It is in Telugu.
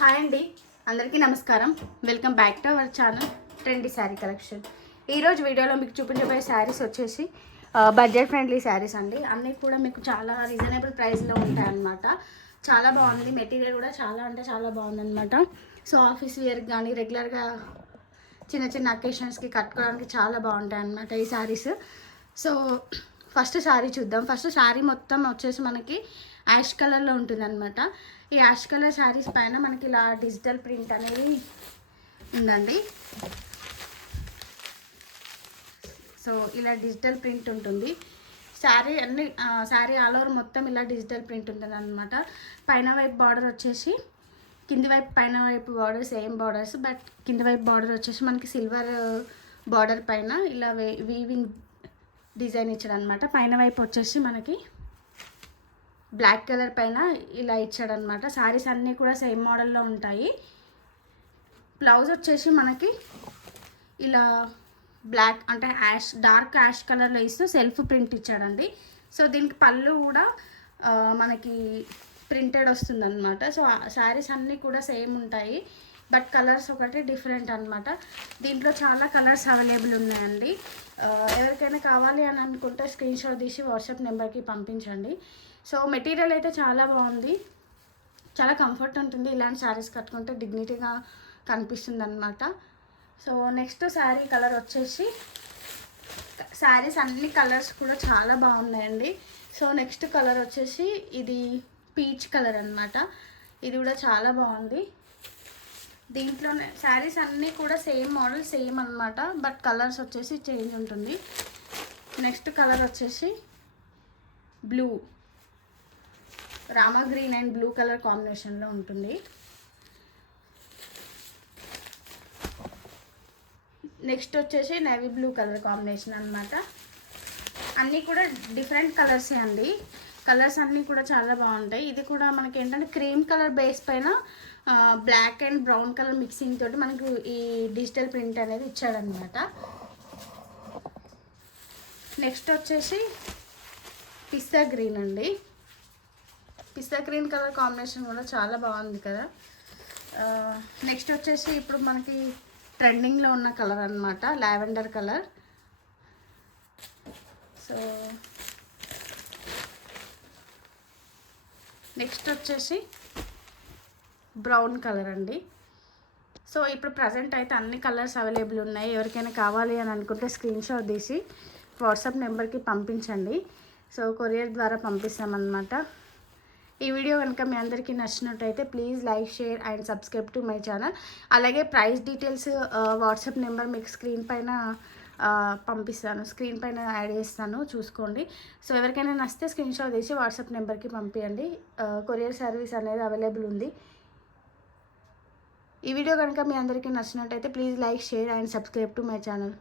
హాయ్ అండి. అందరికీ నమస్కారం. Welcome back to our channel trendy sari collection ఈరోజు వీడియోలో మీకు చూపించబోయే శారీస్ వచ్చేసి బడ్జెట్ ఫ్రెండ్లీ శారీస్ అండి. అన్నీ కూడా మీకు చాలా రీజనబుల్ ప్రైస్లో ఉంటాయన్నమాట. చాలా బాగుంది. మెటీరియల్ కూడా చాలా అంటే చాలా బాగుందన్నమాట. సో ఆఫీస్ వేర్కి కానీ రెగ్యులర్గా చిన్న చిన్న అకేషన్స్కి కట్టుకోవడానికి చాలా బాగుంటాయి అన్నమాట ఈ శారీస్ సో ఫస్ట్ శారీ చూద్దాం. ఫస్ట్ శారీ మొత్తం వచ్చేసి మనకి యాష్ కలర్లో ఉంటుంది అనమాట ఈ యాష్ కలర్ శారీస్ పైన మనకి ఇలా డిజిటల్ ప్రింట్ అనేది ఉందండి. సో ఇలా డిజిటల్ ప్రింట్ ఉంటుంది. శారీ అన్ని శారీ ఆల్ ఓవర్ మొత్తం ఇలా డిజిటల్ ప్రింట్ ఉంటుంది అనమాట పైన వైపు బార్డర్ వచ్చేసి కింది వైపు పైన వైపు బార్డర్ సేమ్ బార్డర్స్ బట్ కింది వైపు బార్డర్ వచ్చేసి మనకి సిల్వర్ బార్డర్ పైన ఇలా వీవింగ్ డిజైన్ ఇచ్చాడు అనమాట పైన వైపు వచ్చేసి మనకి బ్లాక్ కలర్ పైన ఇలా ఇచ్చాడు అనమాట శారీస్ అన్నీ కూడా సేమ్ మోడల్లో ఉంటాయి. బ్లౌజ్ వచ్చేసి మనకి ఇలా బ్లాక్ అంటే యాష్ డార్క్ యాష్ కలర్లో ఇస్తూ సెల్ఫ్ ప్రింట్ ఇచ్చాడండి. సో దీనికి పళ్ళు కూడా మనకి ప్రింటెడ్ వస్తుంది అనమాట సో శారీస్ అన్నీ కూడా సేమ్ ఉంటాయి. బట్ కలర్స్ ఒకటి డిఫరెంట్ అనమాట దీంట్లో చాలా కలర్స్ అవైలబుల్ ఉన్నాయండి. ఎవరికైనా కావాలి అని అనుకుంటే స్క్రీన్ షాట్ తీసి వాట్సాప్ నెంబర్కి పంపించండి. సో మెటీరియల్ అయితే చాలా బాగుంది. చాలా కంఫర్ట్ ఉంటుంది. ఇలాంటి శారీస్ కట్టుకుంటే డిగ్నిటీగా కనిపిస్తుంది అనమాట సో నెక్స్ట్ శారీ కలర్ వచ్చేసి శారీస్ అన్ని కలర్స్ కూడా చాలా బాగున్నాయండి. సో నెక్స్ట్ కలర్ వచ్చేసి ఇది పీచ్ కలర్ అన్నమాట. ఇది కూడా చాలా బాగుంది. దీంట్లోనే శారీస్ అన్నీ కూడా సేమ్ మోడల్ సేమ్ అనమాట బట్ కలర్స్ వచ్చేసి చేంజ్ ఉంటుంది. నెక్స్ట్ కలర్ వచ్చేసి blue. Rama green and blue colour కాంబినేషన్లో ఉంటుంది. నెక్స్ట్ వచ్చేసి నేవీ బ్లూ కలర్ కాంబినేషన్ అన్నమాట. అన్నీ కూడా డిఫరెంట్ కలర్సే అండి. కలర్స్ అన్నీ కూడా చాలా బాగుంటాయి. ఇది కూడా మనకి ఏంటంటే క్రీమ్ కలర్ బేస్ పైన black and brown colour mixing తోటి మనకు ఈ డిజిటల్ ప్రింట్ అనేది ఇచ్చాడనమాట. నెక్స్ట్ వచ్చేసి పిస్తా గ్రీన్ అండి. పిస్తా గ్రీన్ కలర్ కాంబినేషన్ కూడా చాలా బాగుంది కదా. నెక్స్ట్ వచ్చేసి ఇప్పుడు మనకి ట్రెండింగ్లో ఉన్న కలర్ అన్నమాట లావెండర్ కలర్. సో నెక్స్ట్ వచ్చేసి బ్రౌన్ కలర్ అండి. సో ఇప్పుడు ప్రజెంట్ అయితే అన్ని కలర్స్ అవైలబుల్ ఉన్నాయి. ఎవరికైనా కావాలి అని అనుకుంటే స్క్రీన్ షాట్ తీసి వాట్సాప్ నెంబర్కి పంపించండి. సో కొరియర్ ద్వారా పంపిస్తామన్నమాట. ఈ వీడియో కనుక మీ అందరికీ నచ్చినట్టయితే please like share and subscribe to my channel. అలాగే ప్రైస్ డీటెయిల్స్ వాట్సాప్ నెంబర్ మీకు స్క్రీన్ పైన పంపిస్తాను. స్క్రీన్ పైన యాడ్ చేస్తాను చూసుకోండి. సో ఎవరికైనా నచ్చితే స్క్రీన్ షాట్ తీసి వాట్సాప్ నెంబర్కి పంపించండి కొరియర్ సర్వీస్ అనేది అవైలబుల్ ఉంది. ఈ వీడియో కనుక మీ అందరికీ నచ్చినట్టయితే please like share and subscribe to my channel.